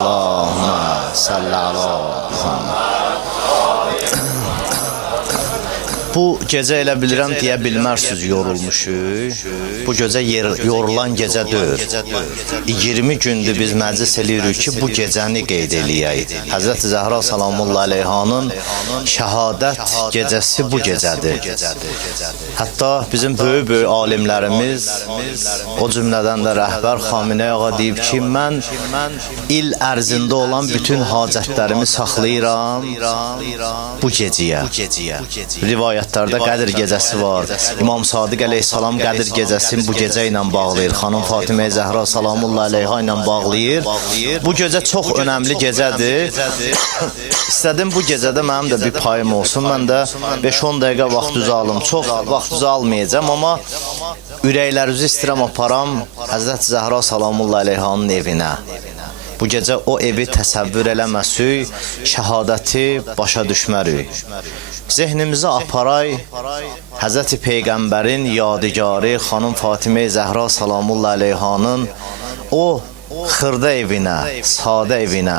Allahümme salli ala Muhammed. Bu gecə elə bilirəm deyə bilmərsiniz yorulmuşuq. Bu gecə yorulan gecə deyil. 20 gündür biz məclis eləyirik ki, bu gecəni qeyd eləyək. Həzrəti Zəhra salamullahi aleyhanın şəhadət gecəsi bu gecədir. Hətta bizim böyük alimlərimiz, o cümlədən də rəhbər Xamenei ağa deyib ki, mən il ərzində olan bütün hacətlərimi saxlayıram bu gecəyə. Rivayətlərdə Qədir gecəsi var. İmam Sadiq əleyhissalam Qədir gecəsini bu gecə ilə bağlayır. Xanım Fatimə Zəhra salamullahi aleyha ilə bağlayır. Bu gecə çox önəmli gecədir. İstədim bu gecədə mənim də bir payım olsun. Mən də 5-10 dəqiqə vaxtınızı alım. Çox vaxtınızı almayacağım, amma ürəklərinizi istirəm aparam Həzrət Zəhra salamullahi aleyhanın evinə. Bu gecə o evi təsəvvür eləməsik, şəhadəti başa düşmərik. Zehnimizi aparay Həzrəti Peyğəmbərin yadigarı Xanım Fatimə Zəhra salamullahi aleyhanın o xırda evinə, sadə evinə.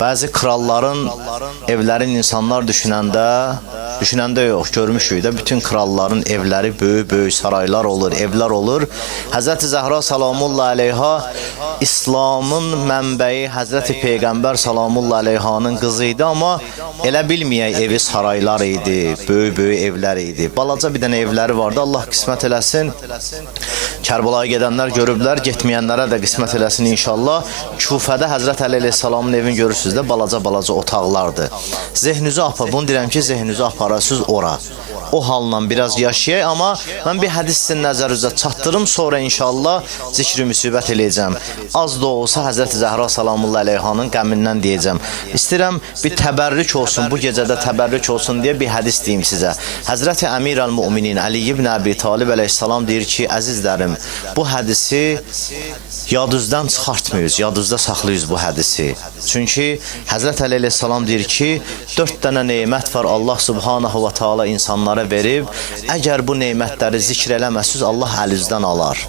Bəzi kralların evlərin insanlar düşünəndə yox, görmüşük də, bütün kralların evləri böyük saraylar olur, evlər olur. Həzrəti Zəhra salamullahi aleyha İslamın mənbəyi Həzrəti Peyğəmbər salamullahi aleyhanın qızı idi, amma elə bilməyək evi saraylar idi, böyük evlər idi. Balaca bir dənə evləri vardı, Allah qismət eləsin. Kərbəlaya gedənlər görüblər, getməyənlərə də qismət eləsin inşallah. Küfədə Həzrət Əli əleyhissalamın evini görürsünüz də, balaca otaqlardır. Zehninizi apar, bunu deyirəm ki, zehninizi aparasınız ora. O halla biraz yaşayaq, amma mən bir hədis sizin nəzərinizə çatdırım, sonra inşallah zikri müsibət eləyəcəm. Az da olsa Həzrəti Zəhra salamullahi aleyhanın qəmindən deyəcəm. İstəyirəm bir təbərrük olsun, bu gecədə təbərrük olsun deyə bir hədis deyim sizə. Həzrəti Əmir əl-Müminin Əli ibn Əbi Talib əleyhissalam deyir ki, əzizlərim, bu hədisi yadınızdan çıxartmıyız, yadınızda saxlayız bu hədisi. Çünki Həzrət Əli əleyhissalam deyir ki, 4 dənə neymət var Allah subhanahu wa ta'ala insanlara verib, əgər bu neymətləri zikr eləməsiniz, Allah əlinizdən alar.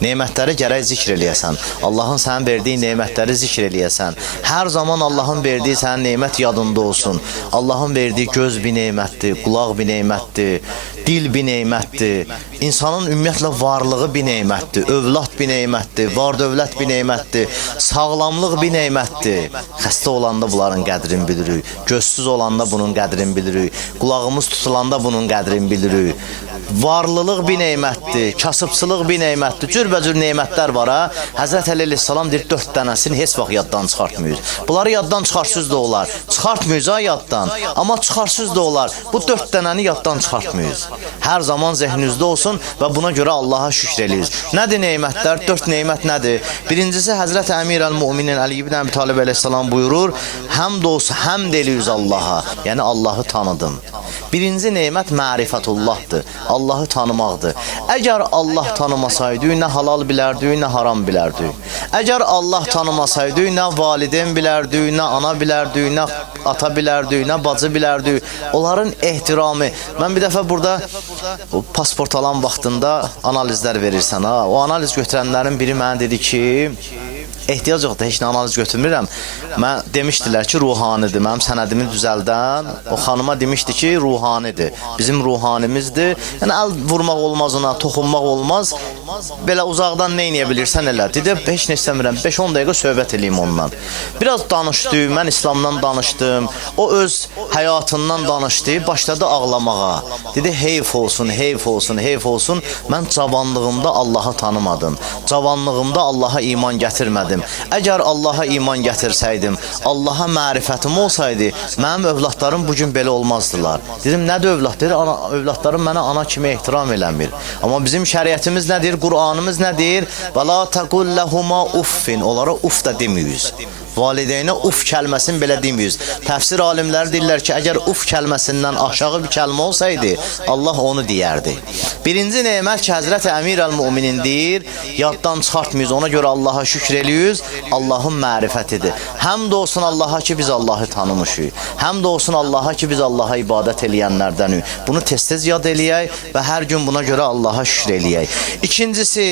Neymətləri gərək zikr eləyəsən. Allahın sənin verdiyi neymətləri zikr eləyəsən. Hər zaman Allahın verdiyi sənin neymət yadında olsun. Allahın verdiyi göz bir neymətdir, qulaq bir neymətdir, dil bir neymətdir. İnsanın ümumiyyətlə varlığı bir neymətdir, övlad bir neymətdir, var-dövlət bir neymətdir, sağlamlıq bir neymətdir. Xəstə olanda bunların qədrini bilirik, gözsüz olanda bunun qədrini bilirik, qulağımız tutulanda bunun qədrini bilirik. Varlılıq bir neymətdir, kasıbçılıq bir neymətdir, cürbəcür neymətlər var ha. Həzrət Əli əleyhissalam deyir, 4 dənəsini heç vaxt yaddan çıxartmıyız. Bunları yaddan çıxarsız da olar, çıxartmıyız ha yaddan, amma çıxarsız da olar. Bu 4 dənəni yaddan çıxartmıyız. Hər zaman zehninizdə olsun və buna görə Allaha şükr eləyiz. Nədir neymətlər? 4 neymət nədir? Birincisi Həzrət Əmir əl-Müminin Əli ibn Əbi Talib əleyhissalam buyurur, həmd olsun, həmd eləyiz Allaha, yəni Allahı tanıdım. Birinci neymət mərifətullahdır, Allahı tanımaqdır. Əgər Allah tanımasaydı, nə halal bilərdik, nə haram bilərdik. Əgər Allah tanımasaydı, nə valideyn bilərdik, nə ana bilərdik, nə ata bilərdik, nə bacı bilərdik. Onların ehtiramı. Mən bir dəfə burada pasport alan vaxtında analizlər verirsən. O analiz götürənlərin biri mənə dedi ki, ehtiyac yoxdur, heç nə analiz götürmürəm. Mən demişdilər ki, ruhanidir. Mənim sənədimi düzəldən o xanıma demişdi ki, ruhanidir. Bizim ruhanimizdir. Yəni, əl vurmaq olmaz ona, toxunmaq olmaz. Belə uzaqdan nə eləyə bilirsən elə. Dedi, heç nə istəmirəm, 5-10 dəqiqə söhbət eləyim ondan. Biraz danışdım, mən İslamdan danışdım. O öz həyatından danışdı, başladı ağlamağa. Dedi, heyf olsun, heyf olsun, heyf olsun. Mən cavanlığımda Allahı tanımadım. Cavanlığımda Allaha iman gətirmədim. Əgər Allaha iman gətirsəydim, Allaha mərifətim olsaydı, mənim övladlarım bugün belə olmazdılar. Dedim, nədir övlad? Dedi, övladlarım mənə ana kimi ehtiram eləmir. Amma bizim şəriətimiz nədir? Qur'anımız nədir? Və la təqul ləhuma uffin. Onlara uf da demiyiz. Valideynə uf kəlməsini belə demiyiz. Təfsir alimləri deyirlər ki, əgər uf kəlməsindən aşağı bir kəlmə olsaydı, Allah onu deyərdi. Birinci neymət ki, Həzrəti Əmir əl-Müminin deyir, yaddan çıxartmıyız, ona görə Allaha şükr eləyiz. eləyirik? Allahın mərifətidir. Həmd olsun Allaha ki, biz Allahı tanımışıq. Həmd olsun Allaha ki, biz Allaha ibadət eləyənlərdənik. Bunu tez-tez yad eləyək və hər gün buna görə Allaha şükür eləyək. İkincisi,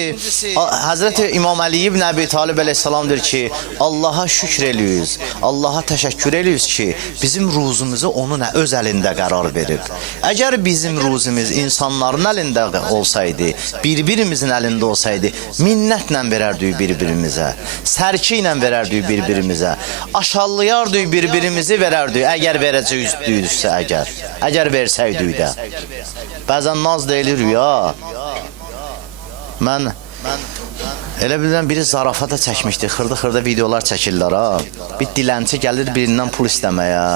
Həzrəti İmam Əli ibn Əbi Talib əleyhissalam deyir ki, Allaha şükür eləyirik, Allaha təşəkkür eləyirik ki, bizim ruzumuzu onun öz əlində qərar verib. Əgər bizim ruzumuz insanların əlində olsaydı, bir-birimizin əlində olsaydı, minnətlə verərdik bir-birimizə, sərki ilə verərdik bir-birimizə, aşağılayardık bir-birimizi verərdik, əgər verəcəkdüksə, əgər versəydik də. Bəzən naz deyilir ya, mən elə bilirəm, biri zarafata çəkmişdi, xırda-xırda videolar çəkirlər ha. Bir dilənçi gəlir birindən pul istəməyə.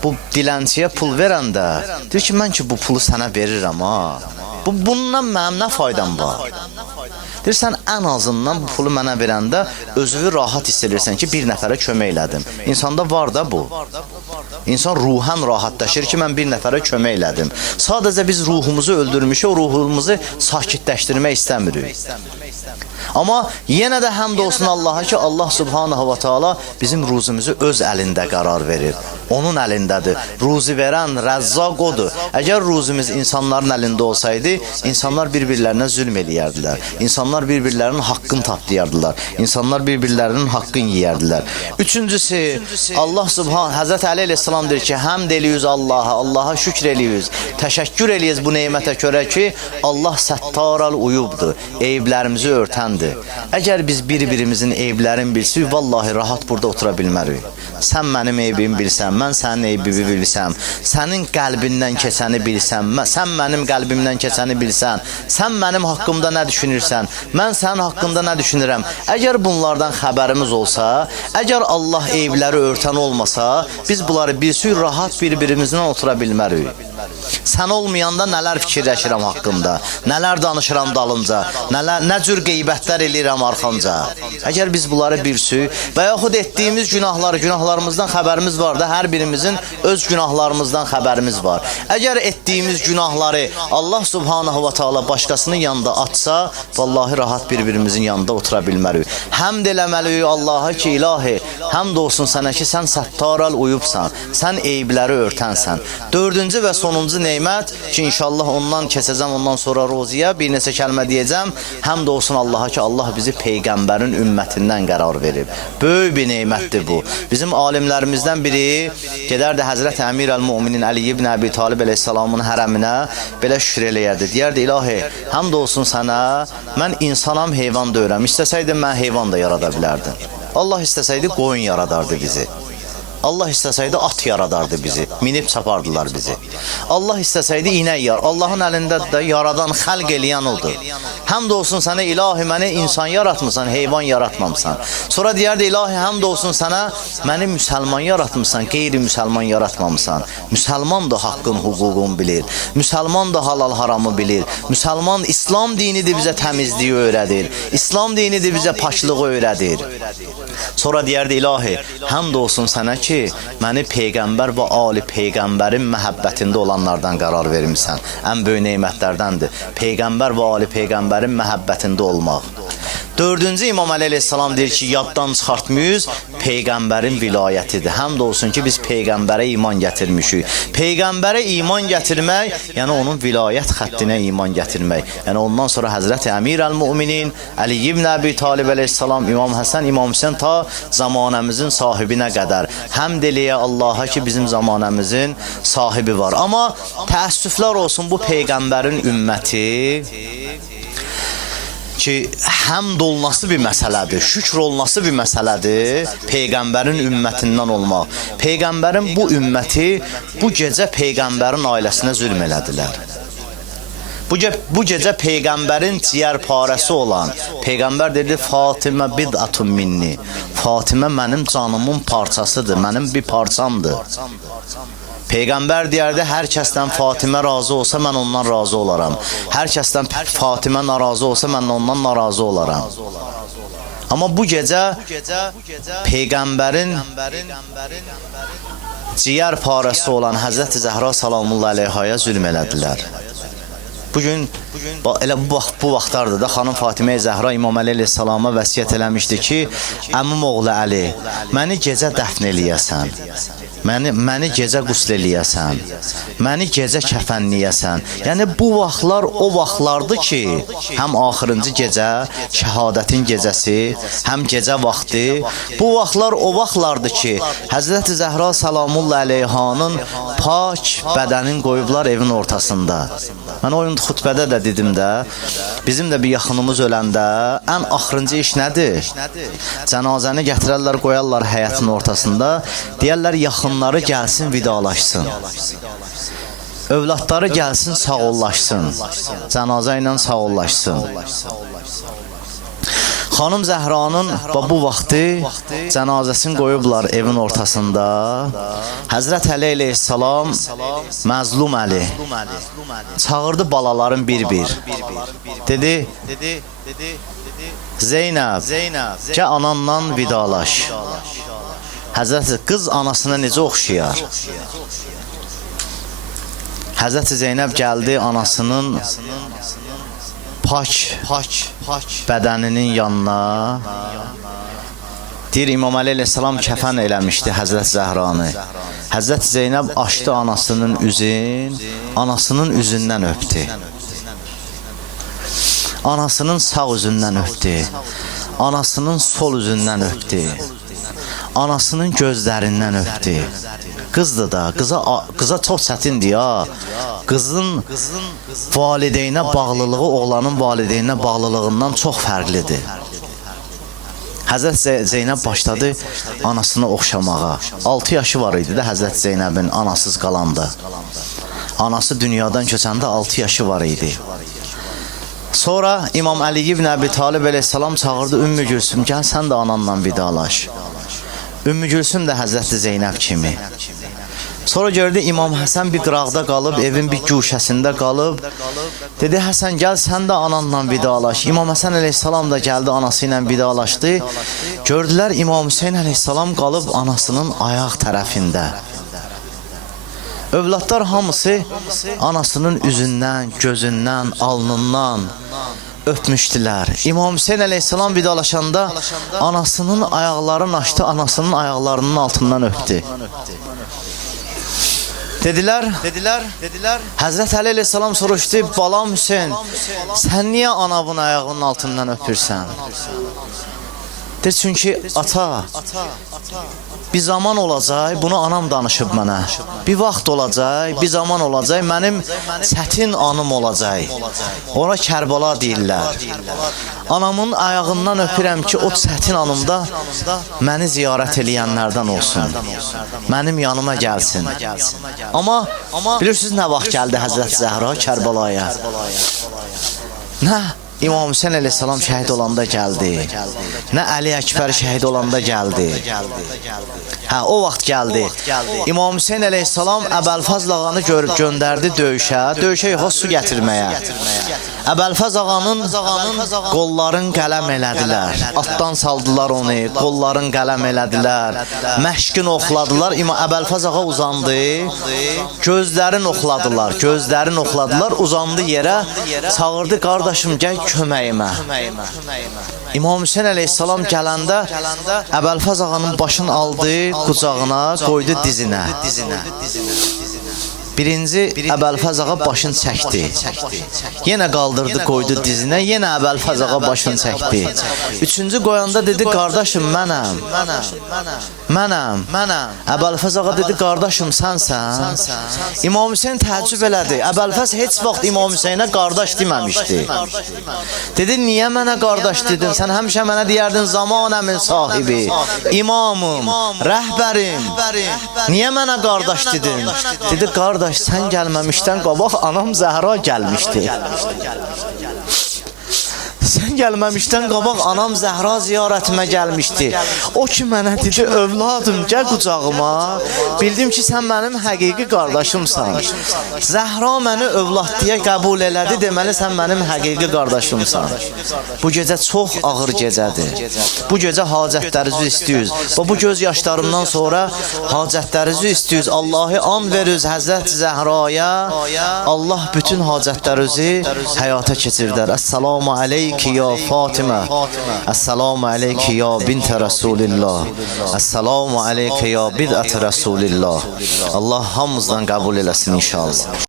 Bu dilənçiyə pul verəndə, deyir ki, mən ki, bu pulu sənə verirəm ha. Bundan mənim nə faydam var? Deyir, sən ən azından bu pulu mənə verəndə özünü rahat hiss edirsən ki, bir nəfərə kömək elədim. İnsanda var da bu. İnsan ruhən rahatlaşır ki, mən bir nəfərə kömək elədim. Sadəcə biz ruhumuzu öldürmüşük, o ruhumuzu sakitləşdirmək istəmirik. Amma yenə də həmd olsun Allaha ki, Allah subhanahu wa ta'ala bizim ruzumuzu öz əlində qərar verir. Onun əlindədir. Ruzi verən Rəzzaq odur. Əgər ruzumuz insanların əlində olsaydı, insanlar bir-birlərinə zülm eləyərdilər. İnsanlar bir-birlərinin haqqını taplayardılar. İnsanlar bir-birlərinin haqqını yeyərdilər. Üçüncüsü, Allah subhanahu, Həzrət Əli əleyhissalam deyir ki, həmd eləyirik Allaha, Allaha şükür eləyirik, təşəkkür eləyirik bu neymətə görə ki, Allah səttaral uyubdur, eyblərimizi örtəndir. Əgər biz bir-birimizin eyblərini bilsək, vallahi rahat burada otura bilmərik. Sən mənim eybimi bilsən, mən sənin eybimi bilsəm, sənin qəlbindən keçəni bilsəm, sən mənim qəlbimdən keçəni bilsən, sən mənim haqqımda nə düşünürsən, mən sənin haqqında nə düşünürəm. Əgər bunlardan xəbərimiz olsa, əgər Allah eybləri örtən olmasa, biz bunları bilsək, rahat bir-birimizdən otura bilmərik. Sən olmayanda nələr fikirləşirəm haqqımda, nələr danışıram dalınca, nə cür qeybətlər eləyirəm arxanca. Əgər biz bunları bilsək və yaxud etdiyimiz günahlarımızdan xəbərimiz var da, hər birimizin öz günahlarımızdan xəbərimiz var. Əgər etdiyimiz günahları Allah subhanahu wa ta'ala başqasının yanında açsa, vallahi rahat bir-birimizin yanında otura bilmərik. Həmd eləməliyik Allaha ki, ilahi, həmd olsun sənə ki, sən səttaral uyubsan, sən eybləri örtənsən. Dördüncü və sonuncu neymət ki, inşallah ondan keçəcəm, ondan sonra roziyə bir neçə kəlmə deyəcəm. Həmd olsun Allaha ki, Allah bizi Peyğəmbərin ümmətindən qərar verib. Böyük bir neymətdir bu. Bizim alimlərimizdən biri gedərdi Həzrət Əmir əl-Müminin Əli ibn Əbi Talib əleyhissalamın hərəminə belə şükür eləyərdi. Deyərdi, ilahi, həmd olsun sənə, mən insanam, heyvan deyirəm. İstəsəydim, mən heyvan da yarada bilərdim. Allah istəsəydi, qoyun yaradardı bizi. Allah istəsəydi at yaradardı bizi, minib çapardılar bizi. Allah istəsəydi inək yar. Allahın əlində də yaradan, xəlq eləyən odur. Həmd olsun sənə, ilahi, məni insan yaratmısan, heyvan yaratmamısan. Sonra deyərdi, ilahi, həmd olsun sənə, məni müsəlman yaratmısan, qeyri-müsəlman yaratmamısan. Müsəlman da haqqın, hüququn bilir. Müsəlman da halal haramı bilir. Müsəlman İslam dinidir bizə təmizliyi öyrədir. İslam dinidir bizə paçlığı öyrədir. Sonra deyərdi, ilahi, həmd olsun sənə ki, məni Peyğəmbər və Ali Peyğəmbərin məhəbbətində olanlardan qərar vermişsən. Ən böyük neymətlərdəndir. Peyğəmbər və Ali Peyğəmbərin məhəbbətində olmaq. Dördüncü İmam Əli əleyhissalam deyir ki, yaddan çıxartmıyız, Peyğəmbərin vilayətidir. Həmd olsun ki, biz Peyğəmbərə iman gətirmişik. Peyğəmbərə iman gətirmək, yəni onun vilayət xəttinə iman gətirmək. Yəni ondan sonra Həzrəti Əmir əl-Müminin Əli ibn Əbi Talib əleyhissalam, İmam Həsən, İmam Hüseyn ta zamanəmizin sahibinə qədər. Həmd eləyə Allaha ki, bizim zamanəmizin sahibi var. Amma təəssüflər olsun, bu Peyğəmbərin ümməti ki, həmd olunası bir məsələdir, şükr olunası bir məsələdir, Peyğəmbərin ümmətindən olmaq. Peyğəmbərin bu ümməti bu gecə Peyğəmbərin ailəsinə zülm elədilər. Bu gecə Peyğəmbərin ciyər parəsi olan, Peyğəmbər dedi, Fatimə bid'atun minni, Fatimə mənim canımın parçasıdır, mənim bir parçamdır. Peyğəmbər deyərdi, hər kəsdən Fatimə razı olsa, mən ondan razı olaram. Hər kəsdən Fatimə narazı olsa, mən ondan narazı olaram. Amma bu gecə Peyğəmbərin ciyər parəsi olan Həzrəti Zəhra salamullahi əleyhaya zülm elədilər. Bugün elə bu vaxtlardır da xanım Fatimə Zəhra İmam Əli əleyhissalama vəsiyyət eləmişdi ki, əmim oğlu Əli, məni gecə dəfn eləyəsən. Məni gecə qusl eləyəsən. Məni gecə kəfənləyəsən. Yəni bu vaxtlar o vaxtlardır ki, həm axırıncı gecə, şəhadətin gecəsi, həm gecə vaxtı. Bu vaxtlar o vaxtlardır ki, Həzrəti Zəhra Salamullah əleyhanın pak bədənin qoyublar evin ortasında. Mən o gün xutbədə də dedim də, bizim də bir yaxınımız öləndə ən axırıncı iş nədir? Cənazəni gətirərlər, qoyarlar həyətin ortasında, deyərlər yaxınları gəlsin, vidalaşsın. Övladları gəlsin, sağollaşsın. Cənazə ilə sağollaşsın. Xanım Zəhranın bu vaxtı cənazəsini qoyublar evin ortasında. Həzrət Əli əleyhissalam, məzlum Əli çağırdı balaların bir-bir. Dedi, Zeynəb, gəl ananla vidalaş. Həzrəti qız anasına necə oxşayar? Həzrəti Zeynəb gəldi anasının pak bədəninin yanına. Deyir, İmam Əli əleyhissalam kəfən eləmişdi Həzrət Zəhranı. Həzrət Zeynəb açdı anasının üzün, anasının üzündən öpdü. Anasının sağ üzündən öpdü. Anasının sol üzündən öpdü. Anasının gözlərindən öpdü. Qızdır da, qıza çox çətindir ya. Qızın valideynə bağlılığı oğlanın valideynə bağlılığından çox fərqlidir. Həzrət Zeynəb başladı anasını oxşamağa. 6 yaşı var idi də Həzrət Zeynəbin anasız qalanda. Anası dünyadan köçəndə 6 yaşı var idi. Sonra İmam Əli ibn Əbi Talib əleyhissalam çağırdı Ümmü Gülsüm, gəl sən də ananla vidalaş. Ümmü Gülsüm də Həzrəti Zeynəb kimi. Sonra gördü İmam Həsən bir qıraqda qalıb, evin bir güşəsində qalıb. Dedi, Həsən gəl sən də ananla vidalaş. İmam Həsən əleyhissalam da gəldi anası ilə vidalaşdı. Gördülər İmam Hüseyin əleyhissalam qalıb anasının ayaq tərəfində. Övladlar hamısı anasının üzündən, gözündən, alnından öpmüşdülər. İmam Hüseyin əleyhissalam vidalaşanda anasının ayaqlarını açdı, anasının ayaqlarının altından öpdü. Dedilər, Həzrət Əli əleyhissalam soruşdu, balam Hüseyin, sən niyə anavın ayağının altından öpürsən? Deyir, çünki ata, bir zaman olacaq, bunu anam danışıb mənə. Bir vaxt olacaq, bir zaman olacaq, mənim çətin anım olacaq. Ona Kərbala deyirlər. Anamın ayağından öpürəm ki, o çətin anımda məni ziyarət eləyənlərdən olsun. Mənim yanıma gəlsin. Amma bilirsiniz nə vaxt gəldi Həzrət Zəhra Kərbalaya? Nə? İmam Hüseyin əleyhissalam şəhid olanda gəldi. Nə Əli Əkbər şəhid olanda gəldi. Hə, o vaxt gəldi. İmam Hüseyin əleyhissalam Əbəlfəz ağanı göndərdi döyüşə. Döyüşə yox, su gətirməyə. Əbəlfəz ağanın qolların qələm elədilər. Atdan saldılar onu, qolların qələm elədilər. Məşqin oxladılar. Əbəlfəz ağa uzandı. Gözlərin oxladılar. Uzandı yerə. Çağırdı, qardaşım, gəl köməyimə. İmam Hüseyin əleyhissalam gələndə Əbəlfəz ağanın başını aldı qucağına, qoydu dizinə. Birinci Əbəlfəz ağa başını çəkdi. Yenə qaldırdı, qoydu dizinə. Yenə Əbəlfəz ağa başını çəkdi. Üçüncü qoyanda dedi, qardaşım, mənəm. Əbəlfəz ağa dedi, qardaşım, sənsən. İmam Hüseyin təəccüb elədi. Əbəlfəz heç vaxt İmam Hüseyinə qardaş deməmişdi. Dedi, niyə mənə qardaş dedin? Sən həmişə mənə deyərdin, zamanəmin sahibi, imamım, rəhbərim. Niyə mənə qardaş dedin? Dedi, qardaş, sən gəlməmişdən qabaq anam Zəhra gəlmişdi. Sən Sən gəlməmişdən qabaq anam Zəhra ziyarətimə gəlmişdi. O ki mənə dedi, övladım, gəl qucağıma. Bildim ki, sən mənim həqiqi qardaşımsan. Zəhra məni övlad deyə qəbul elədi, deməli sən mənim həqiqi qardaşımsan. Bu gecə çox ağır gecədir. Bu gecə hacətlərinizi istəyiz. Bu göz yaşlarımdan sonra hacətlərinizi istəyiz. Allahı an veriz Həzrət Zəhraya. Allah bütün hacətlərinizi həyata keçirdər. Əssalamu aleyki ya Fatimə. Əssalamu aleyki ya bint Rasulillah. Əssalamu aleyki ya bid'ət Rasulillah. Allah hamımızdan qəbul eləsin inşallah.